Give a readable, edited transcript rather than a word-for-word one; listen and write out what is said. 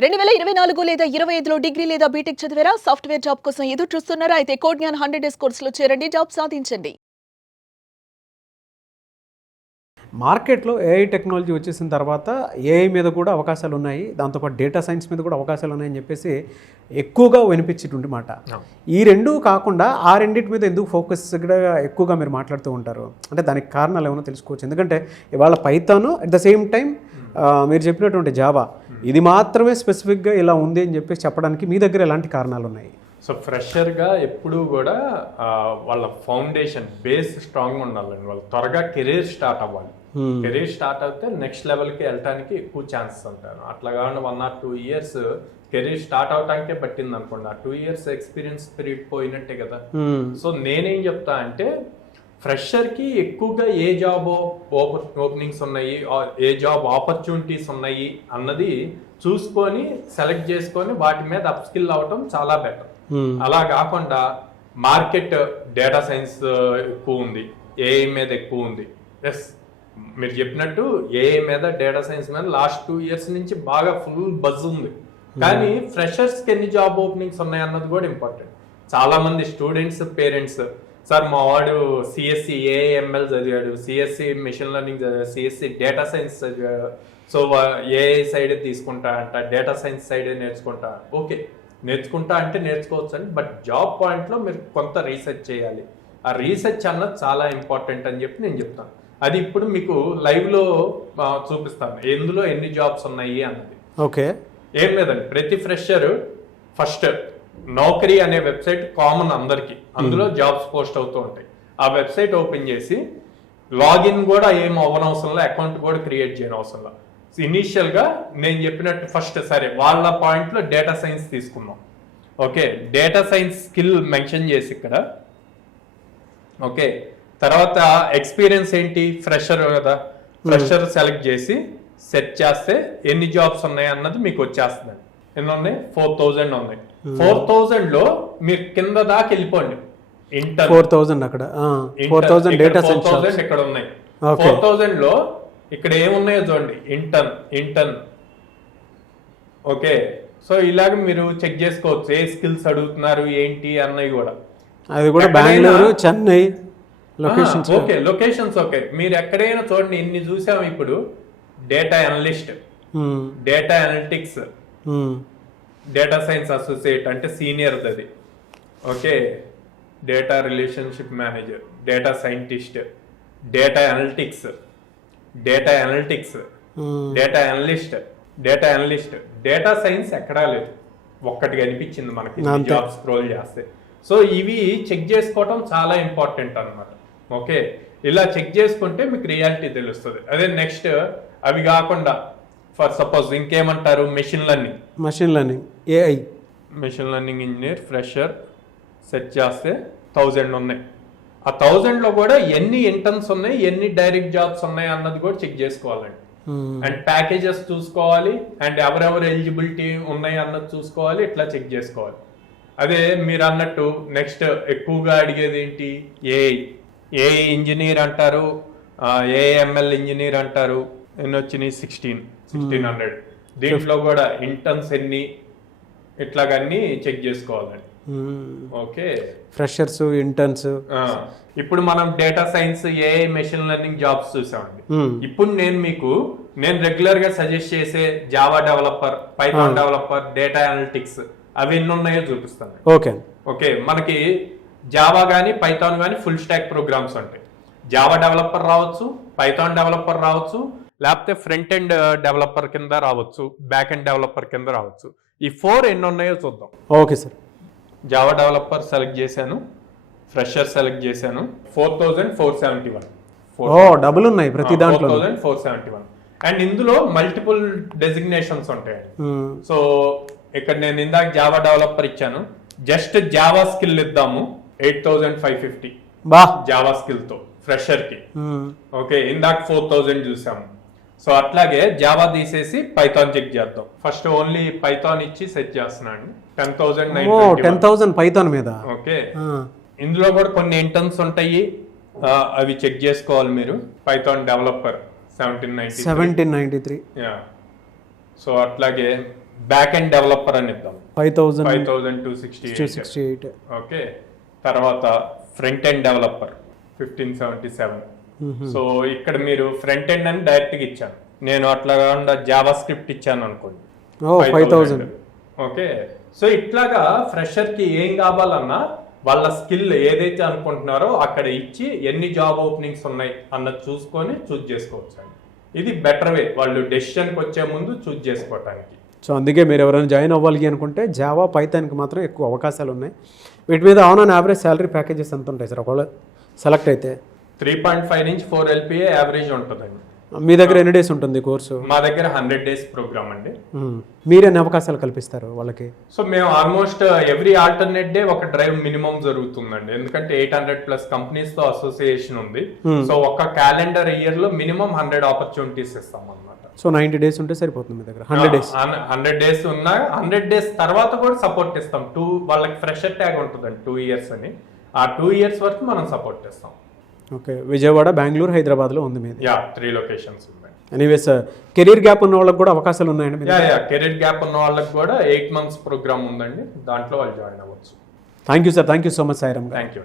2024 లేదా 25లో డిగ్రీ లేదా బీటెక్ చదివారా? సాఫ్ట్‌వేర్ జాబ్ కోసం ఎదురు చూస్తున్నారా? అయితే కోడ్ జ్ఞాన్ 100 డేస్ కోర్సులో చేరండి, జాబ్ సాధించండి. మార్కెట్లో ఏఐ టెక్నాలజీ వచ్చేసిన తర్వాత ఏఐ మీద కూడా అవకాశాలు ఉన్నాయి, దాంతోపాటు డేటా సైన్స్ మీద కూడా అవకాశాలు ఉన్నాయని చెప్పేసి ఎక్కువగా వినిపించేటువంటి మాట. ఈ రెండు కాకుండా ఆ రెండింటి మీద ఎందుకు ఫోకస్గా ఎక్కువగా మీరు మాట్లాడుతూ ఉంటారు? అంటే దానికి కారణాలు ఏమైనా తెలుసుకోవచ్చు. ఎందుకంటే ఇవాళ Python at the same time మీరు చెప్పినటువంటి జావా ఇది మాత్రమే స్పెసిఫిక్గా ఇలా ఉంది అని చెప్పేసి చెప్పడానికి మీ దగ్గర ఎలాంటి కారణాలు ఉన్నాయి? సో ఫ్రెషర్గా ఎప్పుడూ కూడా వాళ్ళ ఫౌండేషన్ బేస్ స్ట్రాంగ్గా ఉండాలండి. వాళ్ళు త్వరగా కెరీర్ స్టార్ట్ అవ్వాలి. కెరీర్ స్టార్ట్ అయితే నెక్స్ట్ లెవెల్కి వెళ్ళడానికి ఎక్కువ ఛాన్సెస్ ఉంటారు. అట్లా కాకుండా 1 or 2 years కెరీర్ స్టార్ట్ అవటానికే పట్టింది అనుకోండి, ఆ 2 years ఎక్స్పీరియన్స్ పీరియడ్ పోయినట్టే కదా. సో నేనేం చెప్తా అంటే ఫ్రెషర్కి ఎక్కువగా ఏ జాబ్ ఓపెనింగ్స్ ఉన్నాయి, ఏ జాబ్ ఆపర్చునిటీస్ ఉన్నాయి అన్నది చూసుకొని సెలెక్ట్ చేసుకొని వాటి మీద అప్ స్కిల్ అవ్వటం చాలా బెటర్. అలా కాకుండా మార్కెట్ డేటా సైన్స్ ఎక్కువ ఉంది, ఏఐ మీద ఎక్కువ ఉంది. ఎస్, మీరు చెప్పినట్టు ఏఐ మీద డేటా సైన్స్ మీద లాస్ట్ 2 years నుంచి బాగా ఫుల్ బజ్ ఉంది. కానీ ఫ్రెషర్స్కి ఎన్ని జాబ్ ఓపెనింగ్స్ ఉన్నాయి అన్నది కూడా ఇంపార్టెంట్. చాలా మంది స్టూడెంట్స్ పేరెంట్స్, సార్ మా వాడు సిఎస్సి ఏఐఎంఎల్ చదివాడు, సిఎస్సి మెషిన్ లెర్నింగ్ చదివాడు, సిఎస్సి డేటా సైన్స్ చదివాడు, సో ఏఐ సైడ్ తీసుకుంటా అంట, డేటా సైన్స్ సైడే నేర్చుకుంటా. ఓకే, నేర్చుకుంటా అంటే నేర్చుకోవచ్చు అని, బట్ జాబ్ పాయింట్లో మీరు కొంత రీసెర్చ్ చేయాలి. ఆ రీసెర్చ్ అన్నది చాలా ఇంపార్టెంట్ అని చెప్పి నేను చెప్తాను. అది ఇప్పుడు మీకు లైవ్లో చూపిస్తాను, ఎందులో ఎన్ని జాబ్స్ ఉన్నాయి అన్నది. ఓకే, ఏం లేదండి, ప్రతి ఫ్రెషర్ ఫస్ట్ నౌకరీ అనే వెబ్సైట్ కామన్ అందరికి, అందులో జాబ్స్ పోస్ట్ అవుతూ ఉంటాయి. ఆ వెబ్సైట్ ఓపెన్ చేసి లాగిన్ కూడా ఏం అవ్వనవసరంలో, అకౌంట్ కూడా క్రియేట్ చేయని అవసరంలో, ఇనీషియల్ గా నేను చెప్పినట్టు ఫస్ట్ సరే వాళ్ళ పాయింట్లో డేటా సైన్స్ తీసుకున్నాం. Okay, data science skill mention చేసి ఇక్కడ ఓకే, తర్వాత ఎక్స్పీరియన్స్ ఏంటి, ఫ్రెషర్ కదా, ఫ్రెషర్ సెలెక్ట్ చేసి సెట్ చేస్తే ఎన్ని జాబ్స్ ఉన్నాయి అన్నది మీకు వచ్చేస్తుంది. ఎన్ని ఉన్నాయి? 4000 ఉన్నాయి. 4000 లో మీరు కింద దాకా వెళ్ళిపోండి. ఇంటర్ 4000 అక్కడ 4000 డేటా సైన్స్ 4000 ఇక్కడ ఉన్నాయి. 4000 లో ఇక్కడ ఏమున్నాయో చూడండి, ఇంటర్న్. ఓకే, సో ఇలాగ మీరు చెక్ చేసుకోవచ్చు ఏ స్కిల్స్ అడుగుతున్నారు ఏంటి అన్నవి కూడా. అది కూడా Bengaluru, Chennai locations. Okay, locations okay. మీరు ఎక్కడైనా చూడండి, ఇన్ని చూసాము ఇప్పుడు. Data analyst, data analytics, data science associate అంటే సీనియర్ అది. Okay, data relationship manager, data scientist, data analytics, data analytics, data analyst, data science ఎక్కడా లేదు, ఒక్కటి కనిపించింది మనకి జాబ్ స్క్రోల్ చేస్తే. సో ఇవి చెక్ చేసుకోవటం చాలా ఇంపార్టెంట్ అన్నమాట. ఓకే, ఇలా చెక్ చేసుకుంటే మీకు రియాలిటీ తెలుస్తుంది. అదే నెక్స్ట్ అవి కాకుండా ఫర్ సపోజ్ ఇంకేమంటారు, machine learning AI, machine learning engineer fresher set చేస్తే 1000 ఉన్నాయి. ఆ 1000 లో కూడా ఎన్ని ఇంటర్న్స్ ఉన్నాయి, ఎన్ని డైరెక్ట్ జాబ్స్ ఉన్నాయి అన్నది కూడా చెక్ చేసుకోవాలండి. అండ్ ప్యాకేజెస్ చూసుకోవాలి, అండ్ ఎవరెవరు ఎలిజిబిలిటీ ఉన్నాయి అన్నది చూసుకోవాలి. ఇట్లా చెక్ చేసుకోవాలి. అదే మీరు అన్నట్టు నెక్స్ట్ ఎక్కువగా అడిగేది ఏంటి, ఏఐ ఇంజనీర్ అంటారు, ఏఎంఎల్ ఇంజనీర్ అంటారు. ఎన్ని వచ్చినాయి? 1600. దీంట్లో కూడా ఇంటర్న్స్ ఎన్ని, ఇట్లాగన్నీ చెక్ చేసుకోవాలండి. Okay, freshers, interns. ఇప్పుడు మనం data science, AI, machine learning jobs చూసామండి. ఇప్పుడు నేను రెగ్యులర్ గా సజెస్ట్ చేసే Java developer, Python developer, data analytics అవి ఎన్ని ఉన్నాయో చూపిస్తాను. ఓకే, మనకి జావా కానీ పైథాన్ కానీ ఫుల్ స్టాక్ ప్రోగ్రామ్స్ ఉంటాయి. జావా డెవలపర్ రావచ్చు, పైథాన్ డెవలపర్ రావచ్చు, లేకపోతే ఫ్రంట్ ఎండ్ డెవలపర్ కింద రావచ్చు, బ్యాక్ ఎండ్ డెవలపర్ కింద రావచ్చు. ఈ 4 ఎన్ని ఉన్నాయో చూద్దాం. Okay sir, Java developer select చేశాను, ఫ్రెషర్ సెలెక్ట్ చేశాను. 4471. డబుల్ ఉన్నాయి ప్రతి దాంట్లో. 4471. అండ్ ఇందులో మల్టిపుల్ డెసిగ్నేషన్స్ ఉంటాయి. సో ఇక్కడ నేను ఇందాక జావా డెవలపర్ ఇచ్చాను, జస్ట్ జావా స్కిల్ ఇద్దాము 8550 జావా స్కిల్ తో ఫ్రెషర్ కి. ఓకే, ఇందాక 4000 చూసాము. సో అట్లాగే జావా తీసేసి పైథాన్ చెక్ చేద్దాం. ఫస్ట్ ఓన్లీ పైథాన్ ఇచ్చి సెట్ చేస్తున్నాను. 10,900 పైథాన్ మీద. ఓకే, ఇందులో కూడా కొన్ని ఇంటర్న్స్ ఉంటాయి, అవి చెక్ చేసుకోవాలి మీరు. Python developer 1793. సో అట్లాగే బ్యాక్ ఎండ్ డెవలపర్ అని ఇద్దాం 5268. 5268. ఓకే, తర్వాత ఫ్రంట్ ఎండ్ డెవలపర్ 1577. సో ఇక్కడ మీరు ఫ్రంట్ ఎండ్ అని డైరెక్ట్ గా ఇచ్చాను, నేను అట్లా కాకుండా జావా స్క్రిప్ట్ ఇచ్చాను అనుకోండి 5000. ఓకే, సో ఇట్లాగా ఫ్రెషర్ కి ఏం కావాలన్నా వాళ్ళ స్కిల్ ఏదైతే అనుకుంటున్నారో అక్కడ ఇచ్చి ఎన్ని జాబ్ ఓపెనింగ్స్ ఉన్నాయి అన్నది చూసుకొని చూజ్ చేసుకోవచ్చు అండి. ఇది బెటర్ వే వాళ్ళు డెసిషన్కి వచ్చే ముందు చూజ్ చేసుకోవటానికి. సో అందుకే మీరు ఎవరైనా జాయిన్ అవ్వాలి అనుకుంటే జావా పైథాన్కి మాత్రం ఎక్కువ అవకాశాలు ఉన్నాయి. వీటి మీద ఆన్ యావరేజ్ శాలరీ ప్యాకేజెస్ ఎంత ఉంటాయి సార్ ఒకవేళ సెలెక్ట్ అయితే? 3.5 నుంచి 4 LPA యావరేజ్ ఉంటుందండి. మీ దగ్గర ఎన్ని డేస్ ఉంటుంది కోర్సు? మా దగ్గర 100 days ప్రోగ్రామ్ అండి. మీరెన్ని అవకాశాలు కల్పిస్తారు వాళ్ళకి? సో మేము ఆల్మోస్ట్ ఎవ్రీ ఆల్టర్నేట్ డే ఒక డ్రైవ్ మినిమం జరుగుతుందండి, ఎందుకంటే 800+ కంపెనీస్ తో అసోసియేషన్ ఉంది. సో ఒక క్యాలెండర్ ఇయర్ లో మినిమం 100 ఆపర్చునిటీస్ ఇస్తాం అన్నమాట. సో 90 days ఉంటే సరిపోతుంది మీ దగ్గర? 100 days 100 days ఉన్నా 100 days తర్వాత కూడా సపోర్ట్ ఇస్తాం. వాళ్ళకి ఫ్రెషర్ ట్యాగ్ ఉంటుందండి 2 years అని, ఆ 2 years వరకు మనం సపోర్ట్ చేస్తాం. ఓకే, విజయవాడ, బెంగళూరు, హైదరాబాద్లో ఉంది మీది? 3 locations ఉన్నాయి. ఎనీవేస్ కెరీర్ గ్యాప్ ఉన్న వాళ్ళకి కూడా అవకాశాలు ఉన్నాయండి? కెరీర్ గ్యాప్ ఉన్న వాళ్ళకి కూడా 8 months ప్రోగ్రామ్ ఉందండి, దాంట్లో వాళ్ళు జాయిన్ అవ్వచ్చు. Thank you sir, thank you so much Sairam. Thank you.